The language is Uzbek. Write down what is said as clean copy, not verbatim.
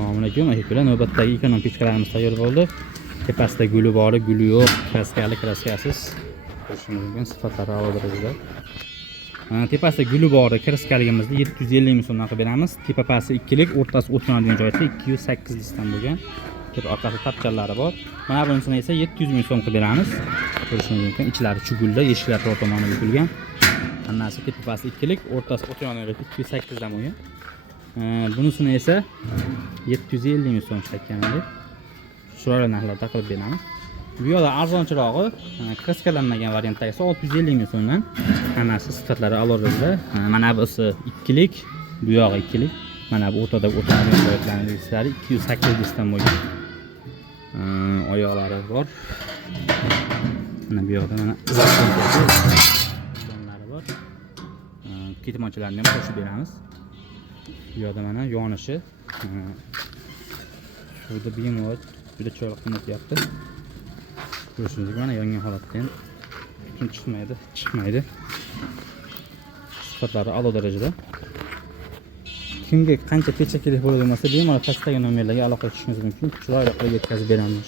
Assalomu alaykum. Akalar, navbatdagi ekonom pechkalarimiz tayyor bo'ldi. Tepasida guli bor, guli yo'q, kraskasiz. Ko'rishingiz mumkin, sifatlari a'lo darajada. Tepasida guli bor, kraskaligimizni 750 ming so'mdan qilib beramiz. Tepa pasti 2 lik, o'rtasi o't yonadigan joyda 208 likdan bo'lgan. Tepa orqasi tapchalari bor. Mana bunisini esa 700 ming so'm qilib beramiz. Ko'rishingiz mumkin, ichlari chugulda, eshiklari tor tomoniga bukilgan. Hammasi tepa pasti 2 lik, o'rtasi o't yonadigan 208 dan bo'lgan. Bunisini esa 750 ming so'm ishlatganmiz. Shular narxlarda qilib beramiz. Bu yoqda arzonchirog'i, kraskalanmagan variantdagi esa 650 ming so'mdan. Hammasi sifatlari a'lo darajada. Mana bunisi 2 lik, bu yog'i 2 lik. Mana bu o'rtadagi o'tadigan joylarning islari 208 dan bo'lgan. Oyoqlari bor. Mana bu yoqda mana izlari bor. Ketmonchilarni ham qo'shib beramiz. Bu yerda mana yonishi. Burada bemalol juda chiroyli qilinatyapti. Ko'rishingiz mana yongan holatda ham tutun chiqmaydi. Sifatlari a'lo darajada. Kimga qancha pecha kerak bo'ladi bo'lmasa, bemalol pastdagi nomerlarga aloqa qilishingiz mumkin. Chiroyli qilib yetkazib beraman.